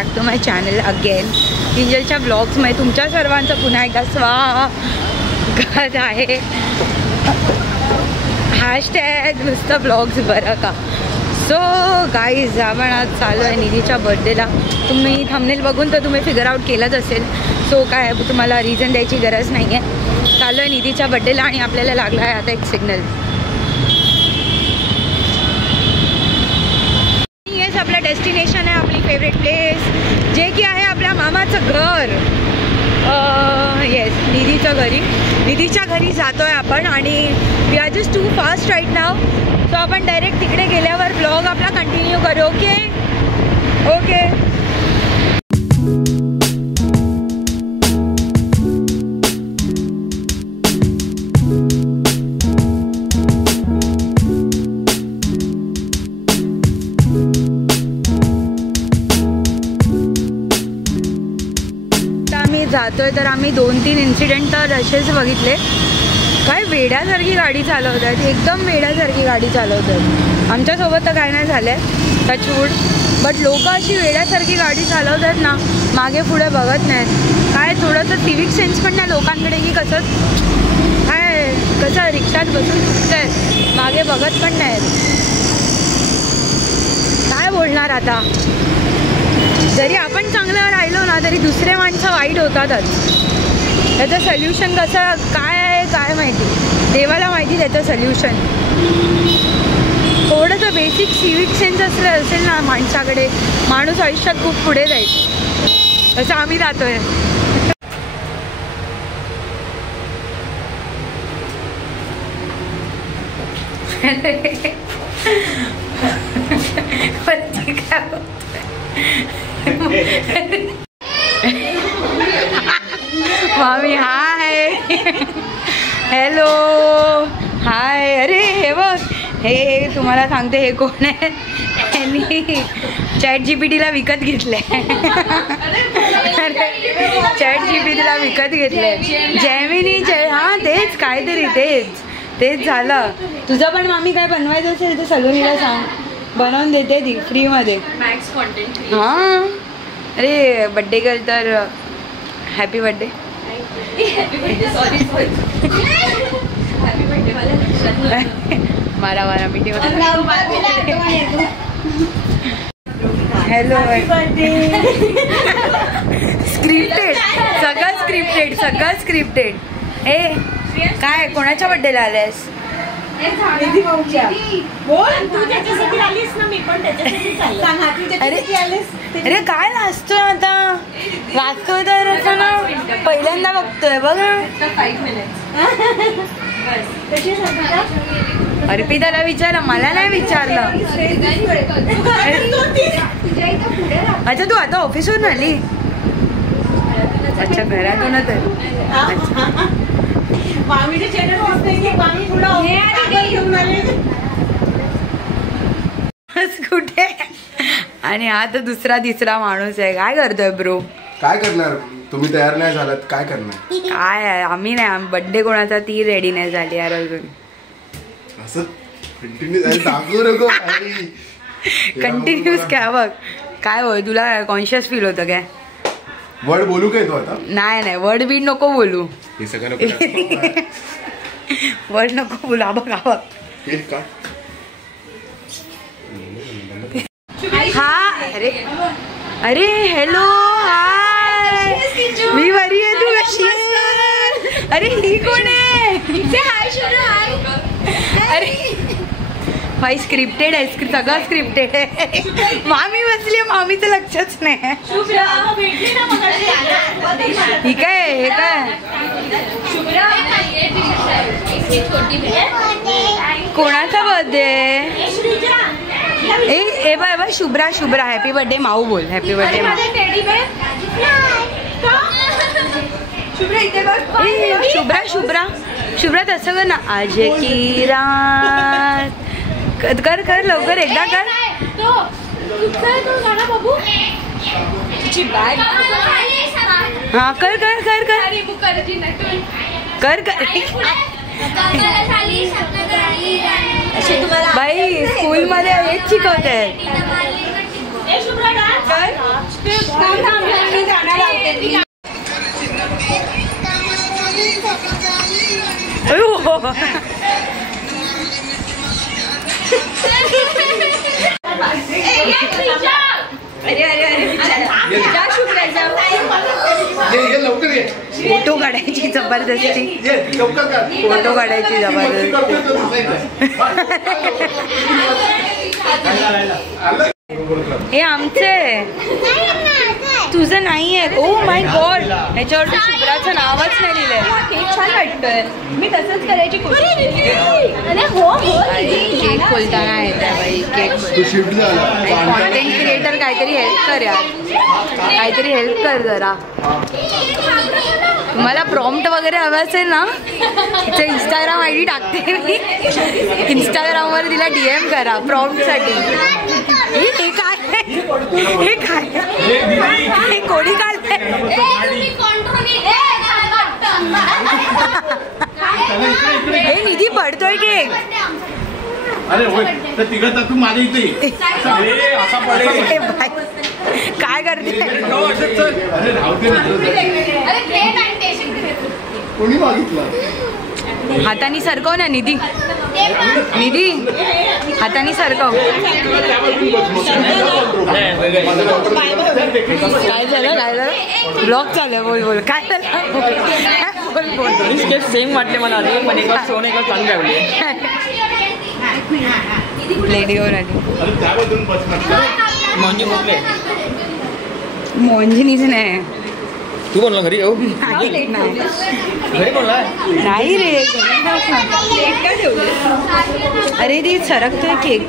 Back to my channel again. किंजलच्या ब्लॉग्समध्ये तुमच्या सर्वांचं पुन्हा एकदा स्वागत आहे. हॅशटॅग नुसतं ब्लॉग्स बरं का. सो गाईज, आपण आज चालू आहे निधीच्या बर्थडेला. तुम्ही थंबनेल बघून तर तुम्ही फिगर आउट केलंच असेल. सो काय तुम्हाला रिझन द्यायची गरज नाही आहे. चालू आहे निधीच्या बर्थडेला आणि आपल्याला लागला आहे आता एक सिग्नल. हेच आपलं डेस्टिनेशन आहे, आपली फेवरेट प्लेस, जे की आहे आपल्या मामाचं घर. येस, निधीच्या घरी जातो आहे आपण. आणि we are just too fast right now. So आपण डायरेक्ट तिकडे गेल्यावर ब्लॉग आपला कंटिन्यू करू. Okay okay. आम्ही जातोय तर आम्ही 2-3 इन्सिडेंट तर असेच बघितले. काय वेड्यासारखी गाडी चालवतात, एकदम वेड्यासारखी गाडी चालवतात. आमच्यासोबत तर काय नाही झालं आहे, टचवूड. बट लोक अशी वेड्यासारखी गाडी चालवतात ना, मागे पुढे बघत नाहीत. काय थोडंसं सिविक सेन्स पण नाही लोकांकडे, की कसं रिक्षात बसून सुटतंय, मागे बघत पण नाहीत. काय बोलणार आता. जरी आपण चांगलं राहिलो ना तरी दुसरे माणसं वाईट होतातच. त्याचं सोल्युशन कसं काय आहे काय माहिती, देवाला माहिती त्याचं सोल्युशन. थोडंसं बेसिक सिविक सेन्स असेल ना माणसाकडे, माणूस आयुष्यात खूप पुढे जाईल. तसं आम्ही जातोय. मामी हाय, हॅलो हाय. अरे हे बघ, हे तुम्हाला सांगते, हे कोण आहे. यांनी ChatGPTला विकत घेतलंय. ChatGPTला विकत घेतलंय. जेमिनी हां तेच काहीतरी तेच झालं. तुझं पण मामी काय बनवायचं असेल तर सलोनीला सांग, बनवून देते ती फ्रीमध्ये. Max content. हां अरे बड्डे गर्ल तर हॅपी बड्डे. मारा मिठी. हॅलो. सगळं स्क्रिप्टेड. ए काय कोणाच्या बड्डेला आल्यास. अरे काय नाचतोय आता. वाचतोय तर असं ना, पहिल्यांदा बघतोय बघा. अर्पिताला विचारा, मला नाही विचारलं. अच्छा तू आता ऑफिसवरून आली. अच्छा घरातूनच आहे. कुठे. आणि हा तर दुसरा तिसरा माणूस आहे. काय करतोय ब्रो. काय करणार, तुम्ही तयार नाही झालात काय करणार. काय आहे, आम्ही नाही. बड्डे कोणाचा ती रेडी नाही झाली यार अजून. असं कंटिन्यूस काय बघ. काय होय तुला कॉन्शियस फील होतं काय. वर्ड बोलू काय तू आता. नाही वर्ड बीड नको बोलू. हे सगळं वर्ड नको बोलू. बघ हा. अरे हॅलो हाय. मी बरी आहे, तू कशी आहे. अरे ही कोण आहे. अरे भाई स्क्रिप्टेड आहे, सगळं स्क्रिप्टेड आहे. मामी बसली, मामीचं लक्षच नाही. ही काय हे काय कोणाचा बर्थडे. ए बाय शुभ्रा हॅपी बर्थडे माऊ बोल. हॅपी बर्थडे माऊ. शुभ्रा तसं कर ना. आज की रात कर लवकर एकदा कर. हा कर बाई स्कूल मध्ये हेच शिकवते. फोटो काढायची जबरदस्ती, फोटो काढायची जबरदस्ती. हे आमचे तुझं नाही आहे. ओ माय गॉड, ह्याच्यावर शुभ्राचं नावच नाही लिहिलंय. केक छान वाटतोय. मी तसंच करायची कोशिश केली. केक खोलताना येत आहे बाई. केक कॉन्टेंट क्रिएटर काहीतरी हेल्प कर यार, काहीतरी हेल्प कर जरा. तुम्हाला प्रॉम्प्ट वगैरे हवं असेल ना, तिचं इंस्टाग्राम ID टाकते मी. इंस्टाग्रामवर तिला DM करा प्रॉम्प्टसाठी. हे काय, हे काय, हे कोणी काढलंय? हे निधी पडतोय केक. अरे तिघं तू माझ्या इथे काय करते? कोणी मागितलं? हातानी सरकव ना निधी, निधी हातानी सरकव. काय झालं, काय झालं? ब्लॉग चालू आहे. बोल बोल, काय झालं? बोल बोल. सेम वाटले मला, पण एक सोन एक चांगली ठेवली. लेडी घेऊन आली. म्हणजे मोठले मोंजिनीच नाही. तू बोलला घरी येऊ? नाही घरी बोलला नाही रे. अरे ती सरकतोय cake.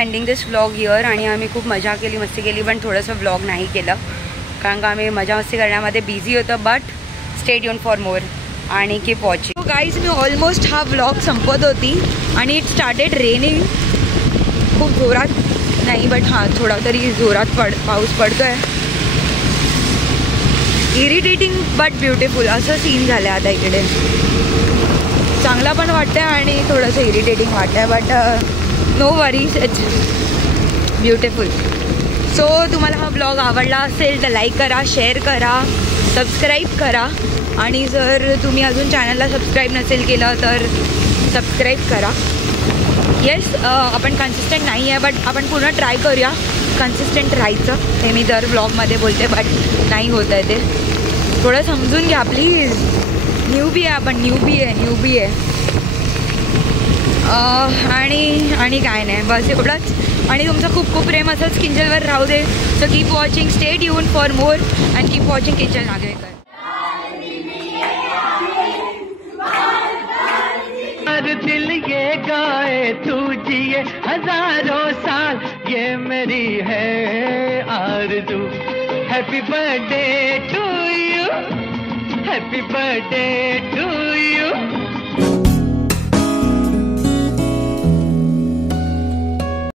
Ending this vlog here. आणि आम्ही खूप मजा केली, मस्ती केली, पण थोडंसं व्लॉग नाही केलं कारण का आम्ही मजा मस्ती करण्यामध्ये बिझी होतो. बट स्टे ट्यून फॉर मोर आणि कीप वॉचिंग. गाईज, मी ऑलमोस्ट हा व्लॉग संपत होती आणि इट स्टार्टेड रेनिंग. खूप जोरात नाही, बट हां थोडा तरी जोरात पाऊस पडतो आहे. इरिटेटिंग बट ब्युटिफुल असं सीन झालं आहे आता इकडे. चांगला पण वाटतं आहे आणि थोडंसं इरिटेटिंग वाटतं आहे, but no worries, it's beautiful. So तुम्हाला हा ब्लॉग आवडला असेल तर लाईक करा, शेअर करा, सबस्क्राईब करा. आणि जर तुम्ही अजून चॅनलला सबस्क्राईब नसेल केलं तर सबस्क्राईब करा. येस, आपण कन्सिस्टंट नाही आहे, बट आपण पूर्ण ट्राय करूया कन्सिस्टंट राहायचं. हे मी दर ब्लॉगमध्ये बोलते, बट नाही होत आहे ते. थोडं समजून घ्या प्लीज. न्यूबी आहे आपण, न्यूबी आहे. आणि काय नाही, बस एवढंच. आणि तुमचं खूप खूप प्रेम असंच किंजलवर राहू दे. So keep watching, stay tune for more and keep watching Kinjal Nagvekar. दिल ये गाए तुझे जिए हजारों साल, ये मेरी है आरज़ू। Happy birthday to you, happy birthday to you.